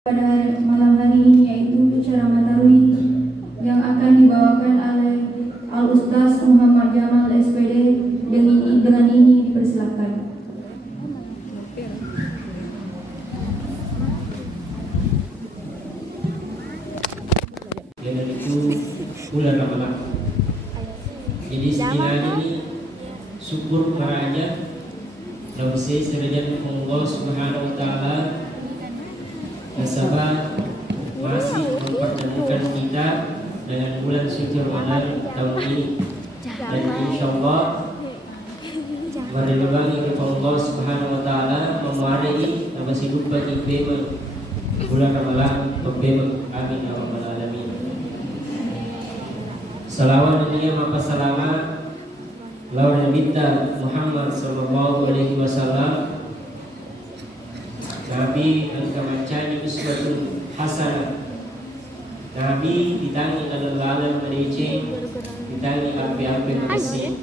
Pada malam hari ini yaitu ceramah tarawih yang akan dibawakan oleh Al-Ustaz Muhammad Jamal SPD. Dengan ini dipersilakan. Dengan itu bulan Ramadan. Jadi sekiranya ini syukur meraja dan serajat Allah Subhanahu Wa Taala nasabah masih mempertemukan kita dengan bulan suci Ramadan tahun ini, dan insyaallah merelubangi kepada Allah Subhanahu Wa Taala memuarai apa hidup bagi bema bulan Ramadan untuk bema. Amin ya rabbal alamin. Salawat dan niyam apa salama lawan Nabi Muhammad sallallahu alaihi wasallam, Nabi al-Kamacani uswatun hasanah. Nabi ditangi lalam merece, ditangi api-api bersih,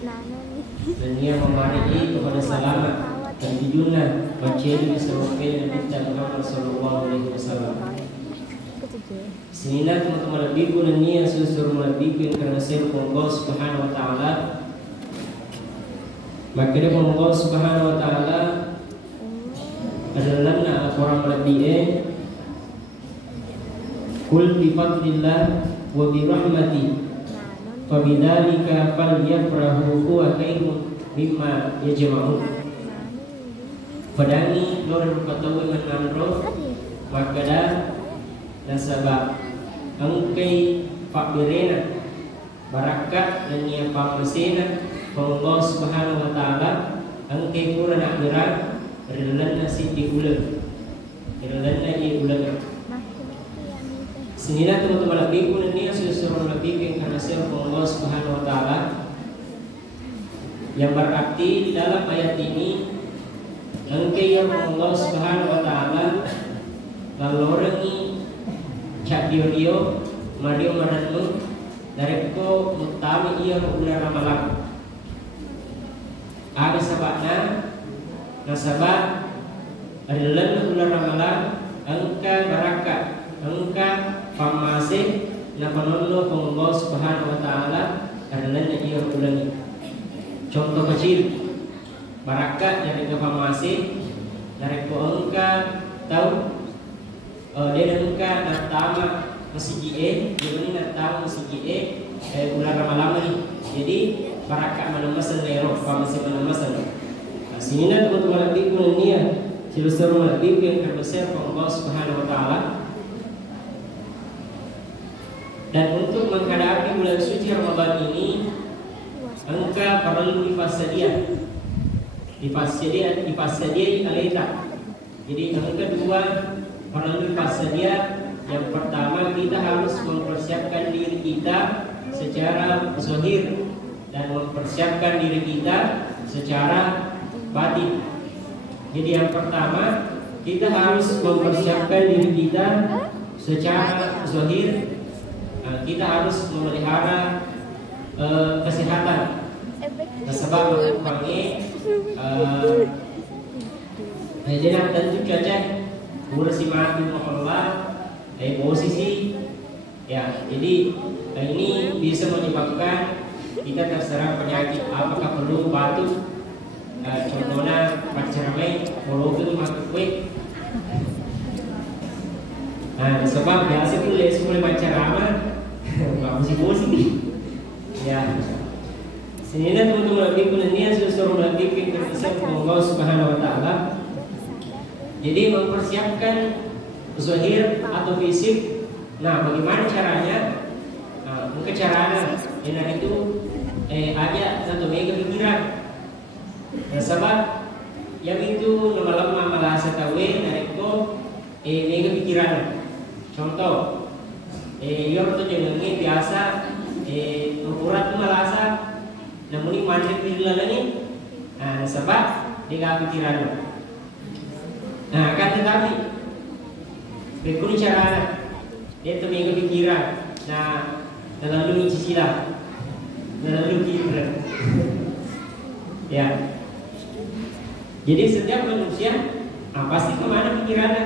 dan dia memarahi kepada selamat dan dijuna bacaan disebutkan Nabi Muhammad sallallahu alaihi wasallam. Sinilah teman-teman lebih dan niat suruh lebih karena saya Allah Subhanahu Wa Taala. Maka dia Allah Subhanahu Wa Taala adalah orang lebih kul bi fadlillah wa bi rahmati fa bidzalika falyafrahu huwa khairun mimma yajma'un. Padani lor patawi manamro maka dah nasabah angkai pak berena barakat dan nia pak mesena Allah Subhanahu Wa Taala angkai kurang akhirat relan nasi di ulang relan di ulang. Sinilah teman-teman lebih pun nia suruh lebih karena siapa Allah Subhanahu Wa Taala yang berarti di dalam ayat ini angkai yang Allah Subhanahu Wa Taala lalu orang ini cak dia Mario Maranmu dari ko mutami ia bulan Ramadan. Ada sebabnya nasabah adalah bulan Ramadan angka barakat angka pamase na panono kong Allah Subhanahu Wa Taala adalah ia bulan ini. Contoh kecil barakat dari pamase dari ko angka tahu dia angka natama masih GE, jadi natama masih GE bulan Ramadan ini. Jadi barakat mana masal lero, pamase mana masal. Sini nak teman-teman lebih pun niat silusur lebih yang terbesar Allah Subhanahu Wa Taala. Dan untuk menghadapi bulan suci Ramadan ini, engkau perlu dipasadiai alita. Jadi yang kedua perlu dipasadiai. Yang pertama kita harus mempersiapkan diri kita secara zahir dan mempersiapkan diri kita secara batin. Jadi yang pertama kita harus mempersiapkan diri kita secara zahir. Kita harus memelihara kesehatan. Sebab mengikuti jadi tentu saja bersih mati Allah posisi ya. Jadi ini bisa menyebabkan kita terserang penyakit. Apakah perlu batuk? Contohnya pacarame, walaupun masuk kue. Nah, sebab biasa itu les mulai pacarama, nggak mesti bosan ya. Sini teman-teman lebih penelitian suruh lebih kepercayaan Allah Subhanahu Wa Taala. Jadi mempersiapkan zahir atau fisik. Nah, bagaimana caranya? Mungkin caranya itu ada satu mega pikiran. Nah, sebab yang itu lama-lama malah tahu dari itu mega pikiran. Contoh, yang itu jangan biasa ukuran tu malasa, namun ini mandiri pikiran lagi. Nah, sebab dia pikiran. Nah, kan tetapi berikut cara dia tu mega pikiran. Nah, dalam dunia sila, dalam dunia pikiran. Ya. Jadi setiap manusia pasti kemana pikirannya?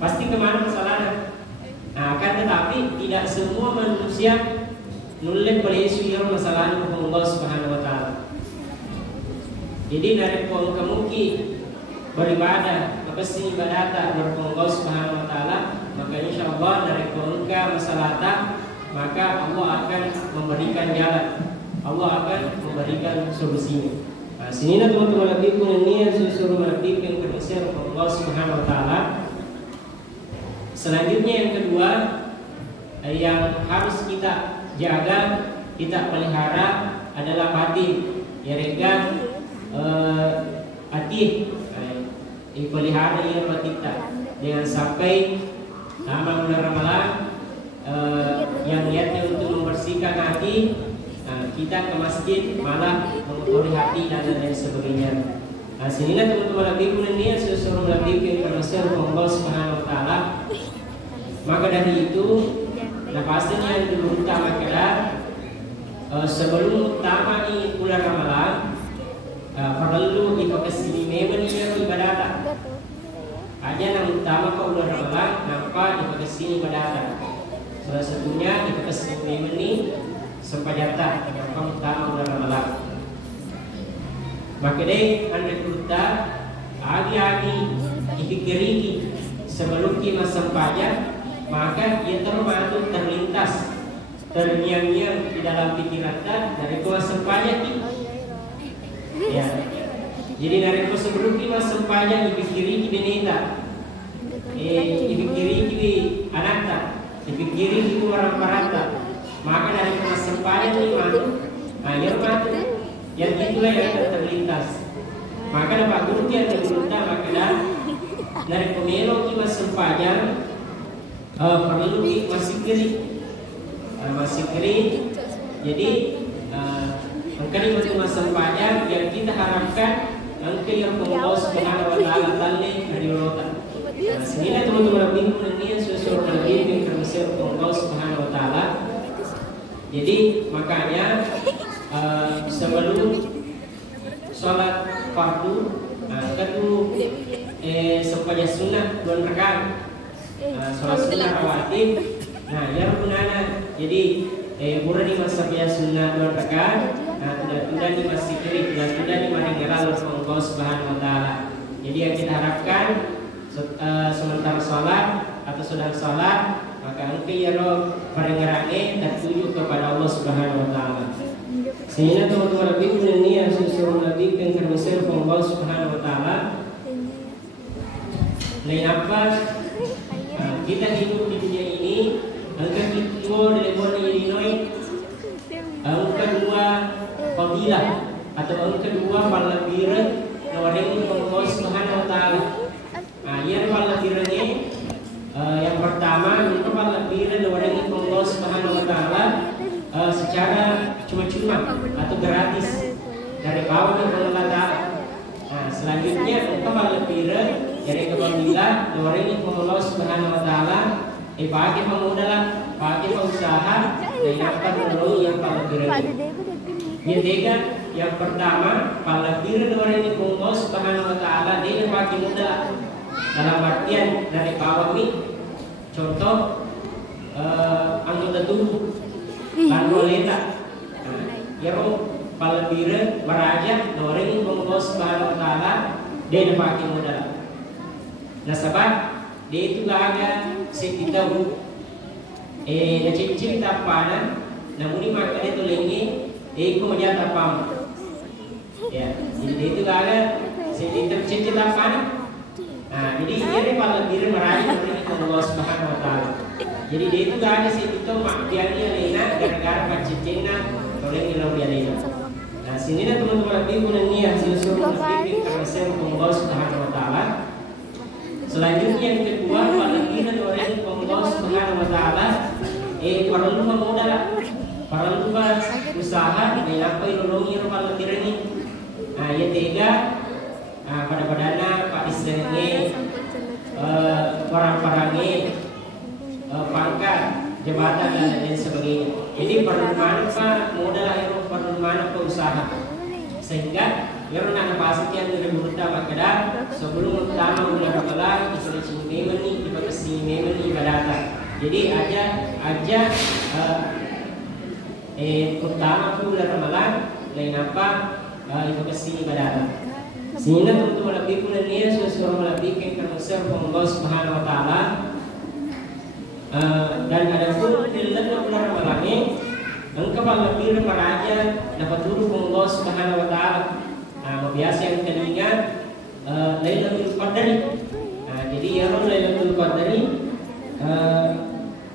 pasti kemana masalahnya. Nah, akan tetapi tidak semua manusia nulek beliau yang masalahnya kepada Allah Subhanahu Wa Taala. Jadi dari kamuki beribadah, maka sini ibadah dari Allah Subhanahu Wa Taala, maka insya Allah dari kamuka masalah maka Allah akan memberikan jalan, Allah akan memberikan solusinya. Nah, sini teman-teman lebih pun ini suruh lebih yang bersih Allah Subhanahu Wa Taala. Selanjutnya yang kedua yang harus kita jaga, kita pelihara adalah hati. Ya rega hati dipelihara ia kita dengan sampai amal bulan Ramadan yang niatnya untuk membersihkan hati, kita ke masjid malah mengotori hati dan lain sebagainya. Nah, sinilah teman-teman lebih pun ini suruh lebih ke bersih Allah Subhanahu Wa Taala. Maka dari itu, pastinya yang dulu utama adalah sebelum utama di bulan Ramadan, perlu dipakasi memang ibadah. Ada yang utama ke bulan Ramadan, nampak dipakasi ibadah. Salah satunya dipakasi memang ini sempajata yang utama bulan Ramadan. Maka deh anda kita agi-agi dipikiri sebelum kita sempajat. Maka ia termasuk terlintas terngiang-ngiang di dalam pikiran dari kuasa pajak ya. Jadi dari kuasa sebelum kuasa pajak dipikiri di beneta, dipikiri di anak, dipikiri di orang parata. Maka dari kuasa pajak ini masuk, yang masuk yang itulah yang terlintas. Maka dapat guru yang terlintas maka dari pemilu kuasa pajak perlu masih kiri. Jadi angka itu masa pajak yang kita harapkan angka yang Allah Subhanahu Wa Taala tali dari rota. Sehingga teman-teman bingung ini sesuatu lagi yang termasuk Allah Subhanahu Wa Taala. Jadi makanya sebelum sholat fardu, itu supaya sunnah 2 rakaat. Sholat sunnah rawatib. Nah, ya gunana. Jadi pura di masa biasa sunnah 2 rakaat. Nah, tidak di masjid kiri, tidak di mana Allah Subhanahu Wa Taala. Jadi yang kita harapkan sementara sholat atau sedang sholat, maka engkau ya roh perengerane tertuju kepada Allah Subhanahu Wa Taala. Sehingga teman-teman lebih ini yang suruh lebih ke kermesir Allah Subhanahu Wa Taala. Lain apa? Kita hidup di dunia ini, angka kita dilebon Illinois, angka 2 fadilah atau angka 2 palabiran nawarin Allah Subhanahu Wa Taala. Nah, yang palabirannya yang pertama itu palabiran nawarin Allah Subhanahu Wa Taala secara cuma-cuma atau gratis dari bawah Allah Taala. Nah, selanjutnya angka palabiran dari kepala nawarin Allah Subhanahu Wa Taala pakai pemuda, pakai pengusaha dan dapat menolong yang palabiran. Yang ketiga, yang pertama palabiran nawarin Allah Subhanahu Wa Taala dia pakai muda dalam artian dari bawah ini. Contoh anggota tubuh anggota ya roh palabiran meraja nawarin Allah Subhanahu Wa Taala dia pakai muda. Nah sebab dia itu gak ada sekitar na cincin tapanan namun ini maka dia tulengi ko maja tapam ya jadi dia itu gak ada sekitar cincin tapanan. Nah jadi dia pada diri meraih dari Allah Subhanahu Wa Taala. Jadi dia itu gak ada sekitar makdiannya lena gara-gara pacincinna tulengi lalu dia lena. Nah sini teman-teman lebih ini hasil survei lebih karena saya Allah Subhanahu Wa Taala. Selanjutnya yang kedua palabiran orang Allah Subhanahu Wa Taala perlu memodal, perlu usaha dan apa ilolongi palabiran ini. Nah yang ketiga pada Pak Isrengi orang-orangnya pangkat jabatan dan lain sebagainya. Jadi perlu mana modal perlu mana usaha sehingga yang nak pasti yang dari utama kedai sebelum utama mulai berkelar memang nih dipakasi memang nih ibadata. Jadi aja utama bulan Ramadan lain apa dipakasi ibadata. Sehingga untuk melebih bulan ini sesuatu melebihkan kerasa Allah Subhanahu Wa Taala. Dan ada pun di dalam bulan Ramadan ini engkau lebih raja dapat duduk Allah Subhanahu Wa Taala. Biasa yang telinga Lailatul Qadar. Jadi ya Lailatul Qadar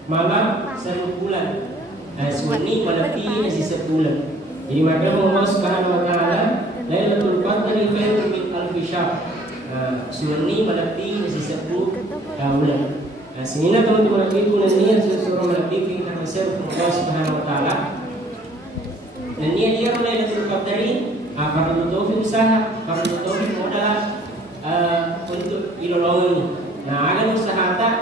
malam 1 bulan. Sunni melebihi sisa bulan. Jadi maka Allah Subhanahu Wa Taala Lailatul Qadar khairun min alfi syahr. Sunni melebihi sisa bulan. Sehingga teman-teman bulan ini sesuatu melebihi karena Allah Subhanahu Wa Taala. Dan dia Lailatul Qadar para taufik usaha, para taufik modal untuk ilolongan. Nah, agar usaha tak,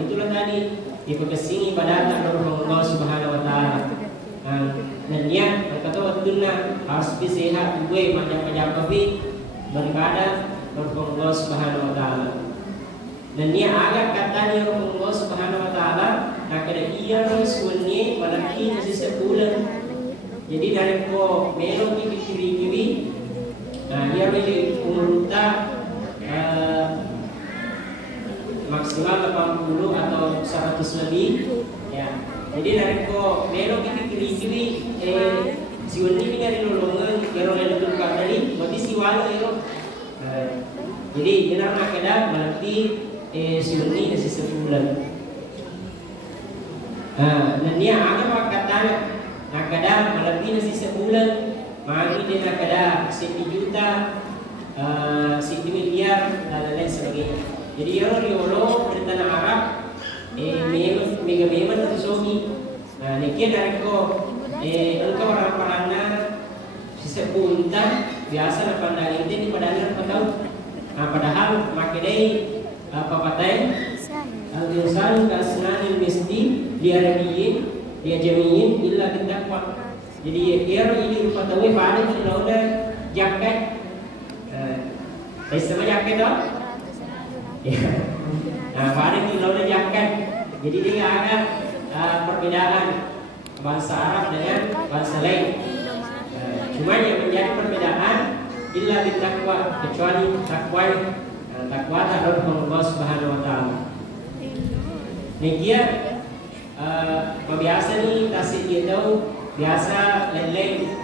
itulah tadi dipekesini pada Allah Subhanahu Wa Taala. Dan dia kata waktunya harus sehat, gue macam-macam tapi beribadah kepada Allah Subhanahu Wa Taala. Dan dia agak katanya Allah Subhanahu Wa Taala, nak ada ia sunni malaki nasi sebulan. Jadi dari ko melo kiri, dia boleh umurta maksimal 80 atau 100 lebih, ya. Jadi dari ko melo kiri, siwani ini dari lolongan, kero Lailatul Qadar ini, berarti siwala itu. Jadi jenar nak ada berarti siwani nasi sebulan. Dan dia agak katanya. Nakada melebihi nasi sebulan, maka dia nakada 1 juta, 1 miliar dan lain sebagainya. Jadi orang riolo dari tanah Arab, memang tersogi. Nah, nekian dari ko, engkau orang-orangnya sisa punta biasa na pandang ini padahal tahu. Nah, padahal makadai papatai, al-insan kasnanin mesti diarabiyin. Dia jamiin illa bittaqwa. Jadi dia ini rupa tahu pada kalau ada jaket. Sama jaket tu. Nah, pada kalau ada jaket. Jadi dia ada perbedaan bahasa Arab dengan bahasa lain. Cuma yang menjadi perbedaan illa bittaqwa, kecuali takwa. Takwa terhadap Allah Subhanahu Wa Taala. Dia biasa nih tasik dia tahu biasa lain-lain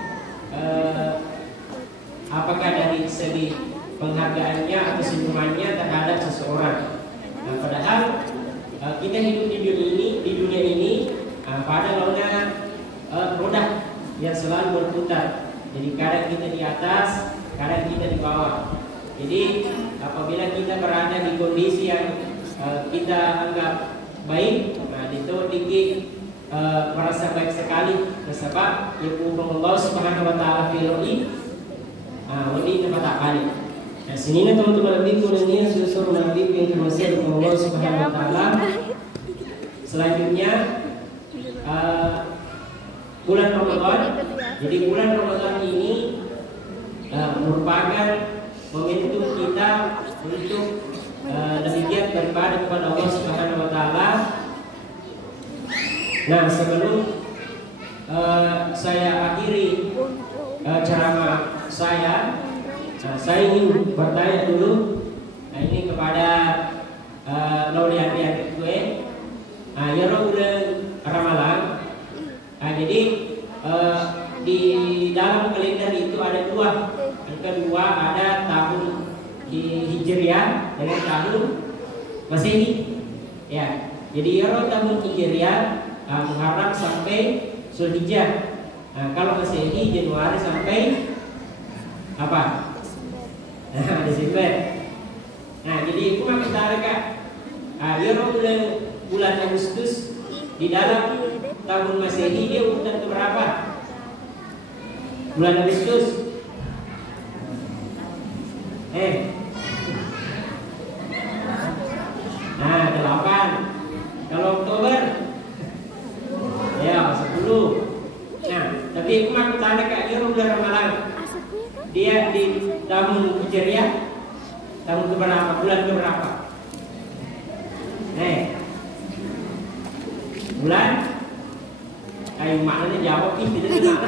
apakah dari segi penghargaannya atau senyumannya terhadap seseorang. Nah, padahal kita hidup di dunia ini pada roda yang selalu berputar. Jadi kadang kita di atas, kadang kita di bawah. Jadi apabila kita berada di kondisi yang kita anggap baik, nah itu tinggi merasa baik sekali. Sebab ibu Allah Subhanahu Wa Taala firman, ini tempat kali. Nah, sini teman-teman lebih kurang ini suruh lebih informasi dari Allah Subhanahu Wa Taala. Selanjutnya bulan Ramadan. Jadi bulan Ramadan ini merupakan momentum kita untuk lebih giat beribadah kepada Allah Subhanahu Wa Taala. Nah, sebelum saya akhiri ceramah saya ingin bertanya dulu. Nah, ini kepada laudiat gue. Ya bulan Ramadan. Jadi di dalam kalender itu ada 2. Yang kedua ada tahun Hijriah dengan tahun Masehi. Ya. Jadi tahun Hijriah Muharram sampai Zulhijjah. Kalau Masehi Januari sampai apa? Desember. Nah, jadi itu maka kita bulan Agustus di dalam tahun Masehi dia urutan ke berapa? Bulan Agustus. Nah, 8. Kalau Oktober ya 10. Nah, tapi aku mau tanya Kak, dia bulan Ramadan. Dia di tahun Hijriah tahun keberapa? Bulan keberapa? bulan. Kayak maknanya jawab tidak benar.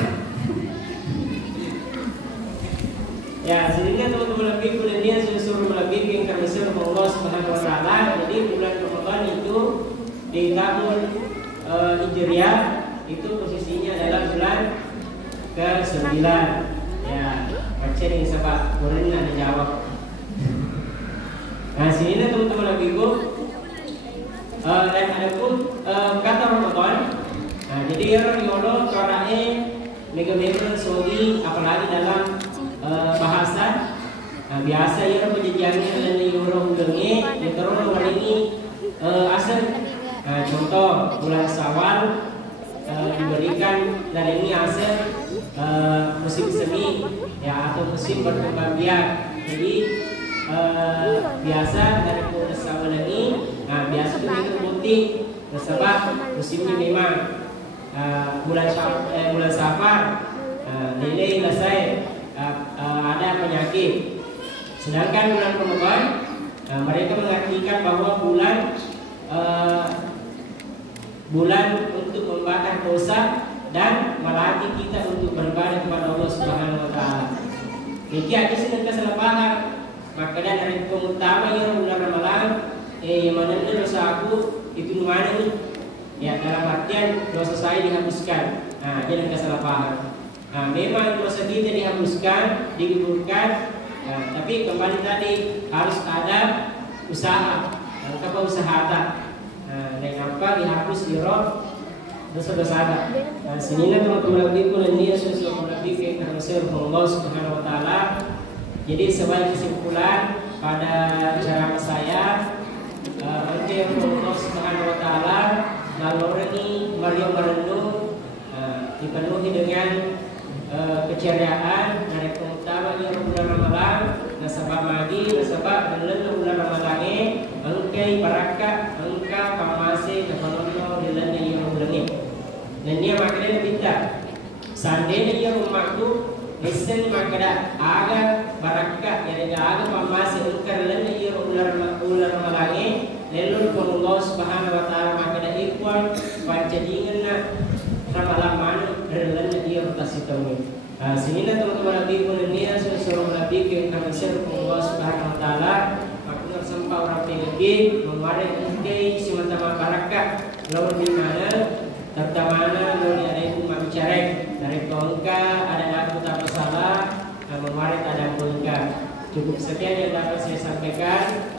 Ya, sehingga teman-teman lebih bulan dia suruh lebih yang kami suruh Allah Subhanahu Wa Taala. Jadi bulan Ramadan itu di tahun Hijriah itu posisinya adalah bulan ke-9. Ya, baca yang sebab bulan ada jawab. Nah, sini teman-teman lebih dan ada pun kata Ramadan. Nah, jadi orang yono corae mega-mega sogi apalagi dalam bahasa. Nah, biasa ya penjajiannya dan orang dengi ya terus hari ini asal. Nah, contoh bulan Syawal diberikan dari ini asal musim semi ya atau musim berkembang biak. Jadi biasa dari bulan Syawal ini, nah biasa itu putih sebab musimnya memang bulan Safar nilai selesai ada penyakit. Sedangkan bulan Ramadan mereka mengartikan bahwa bulan untuk membakar dosa dan melatih kita untuk beribadah kepada Allah Subhanahu Wa Taala. Jadi ada sedang salah paham. Maka dari utama yang bulan Ramadan, yang mana dosa aku itu mana nih? Ya dalam artian dosa saya dihapuskan. Nah, jangan salah paham. Nah, memang dosa kita dihapuskan, digugurkan, tapi kembali tadi harus ada usaha. Apa usaha tak? Dengan apa dihapus roh dosa-dosa. Nah, sini teman-teman lagi pun ini sudah lebih karena Allah Subhanahu Wa Taala. Jadi sebagai kesimpulan pada acara saya, Allah Subhanahu Wa Taala lalu ini Mario merenung dipenuhi dengan keceriaan dari utama bulan Ramadan, nasabah magi, nasabah dan bulan Ramadan ini, engkai barakah, engkau pamase, nakonono dilan yang bulan ini. Dan dia makanya kita, seandainya dia rumahku, listen makanya aga barakah, yang ada pamase, engkau dilan yang bulan Ramadan ini, lalu Allah Subhanahu Wa Taala makanya ikhwan pancadingan na ramalan mana dilan yang atas itu. Sini teman-teman lebih punya suruh lebih ke kami seru Allah Subhanahu Wa Taala. Makna sampah orang lebih memakai ingkai semata barakah lawan di mana tertamana lawan ada itu bicara dari tongka ada aku tak masalah memakai ada tongka. Cukup sekian yang dapat saya sampaikan.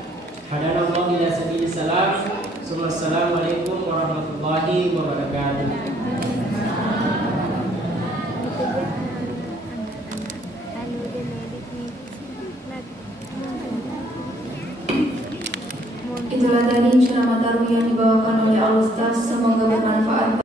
Hadallahu ila sabili salam. Assalamualaikum warahmatullahi wabarakatuh. Itulah tadi ceramah taruh yang dibawakan oleh Al Ustaz. Semoga bermanfaat.